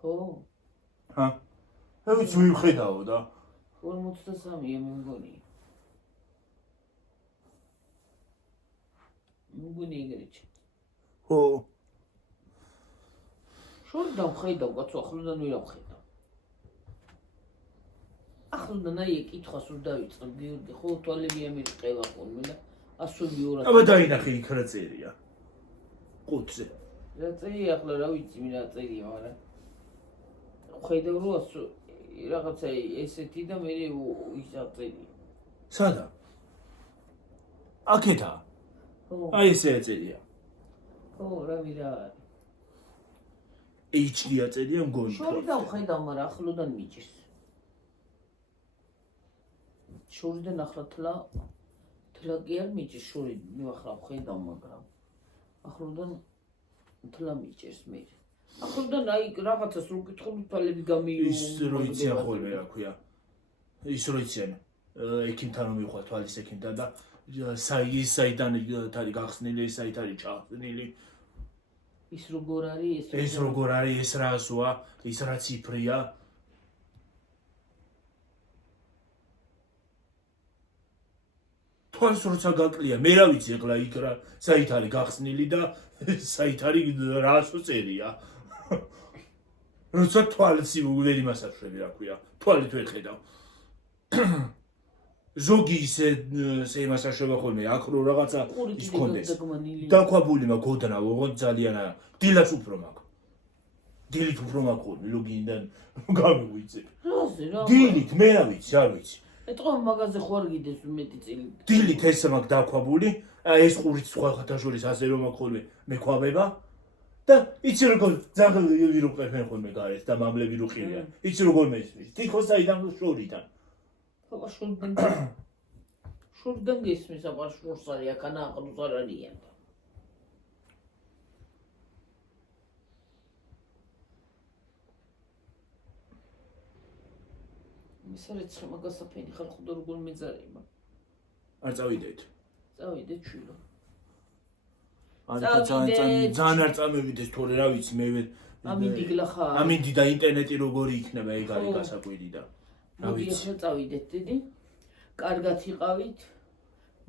ხო ჰა ვიცი ვიხედავო და 43-ია მე მგონი ეგრეჩი ხო შორი დავხედავ კაცო ახლოდან ვერ ავხედავ ახლოდან აი კითხვას რომ დავიწყებ გიორგი ხო თვალები ამირყევა ხოლმე და ასული ორად აბა დაინახე იქ რა წერია ყუთზე რა წერია ახლა რა ვიცი რა წერია მაგრამ ხედავ რომ რაღაცა ესეთი და მე ის აწერია სადა აქეთა აი ესე აწერია ხო რავი რა HD აწერია მგონი შორი დავხედავ მაგრამ ახლოდან მიჭირს შორიდან ახლა თლა კი არ მიჭირს შორი ახლა ვხედავ მაგრამ ახლოდან თლა მიჭირს მე ახლოდან აი რაღაცას რო გითხობ თვალები გამიო ის რო იციან ხოლმე რა ქვია ის რო იციან ექიმთან რომ მივხვდა თვალის ექიმთან და საიდან თარი გახსნილი საით არის ჩახსნილი ის როგორ არის ეს როგორ არის ეს რა ზოა ის რა ციფრია თვალს როცა გაკლია მე რა ვიცი ეხლა იქ რა საით არის გახსნილი და საით არის რასო წერია როცა თვალსი ვერ იმასაშვები რა ქვია თვალით ვერ ხედავ ზოგი ისე იმასაშვება ხოლმე აქ რო რაღაცა ის კონდეს დაქვაბული მაგ გოდნა ოღონდ ძალიან დილას უფრო მაგ დილით უფრო მაგ ხოლმე ლოგინიდან გამივიწე დილით მე რა ვიცი არ ვიცი ეტყობა მაგაზე ხო არ გიდეს მეტი წილი დილით ეს მაგ დაქვაბული ეს ყურით სხვა ხათაშორის ასე რომ მაგ ხოლმე მექვაბება და იცი როგორ ძაღლები რო ყოფენ ხოლმე გარეთ და მამლები რო ყირიან იცი როგორ მესმის თითქოს საიდან შორიდან აბა შურდან გესმის აბა შურს არის აქ აყრუს არ არიან მისარეცხე მაგასაფენი ხალხო და როგორ მეძარება არ წავიდეთ წავიდეთ ჩვილო ძალიან არ წამევიდეს თორე რა ვიცი მე ვერ ამინდი გლახა ამინდი და ინტერნეტი როგორი იქნება ეგ არის გასაკვირი და რა ვიცი ახლა წავიდეთ დიდი კარგად იყავით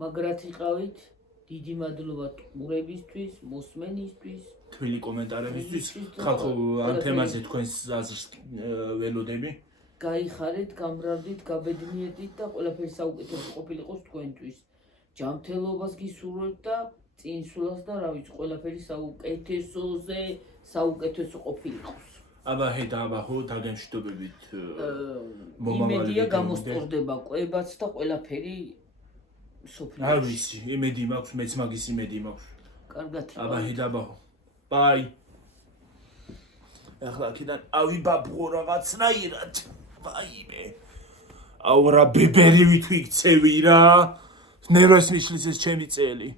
მაგრად იყავით დიდი მადლობა ყურებისთვის მოსმენისთვის თბილი კომენტარებისთვის ხალხო ამ თემაზე თქვენს აზრს ველოდები გაიხარეთ გამრავლდით გაბედნიედით და ყველაფერი საუკეთესო ყოფილიყოს თქვენთვის ჯანმრთელობას გისურვებთ და წინსვლას და რა ვიცი ყველაფერი საუკეთესოზე საუკეთესო ყოფილიყოს აბა ჰედა აბა ხო დაგემშვიდობებით იმედია გამოსწორდება კვებაც და ყველაფერი სოფლიოში არ ვიცი იმედი მაქვს მეც მაგის იმედი მაქვს კარგად აბა ჰედა აბა ბაი ახლა აქედან ავიბაბღო რაღაცნაირად ვაიმე აუ რა ბებერი ვითვიქცევი რა ნერვებს მიშლის ეს ჩემი წელი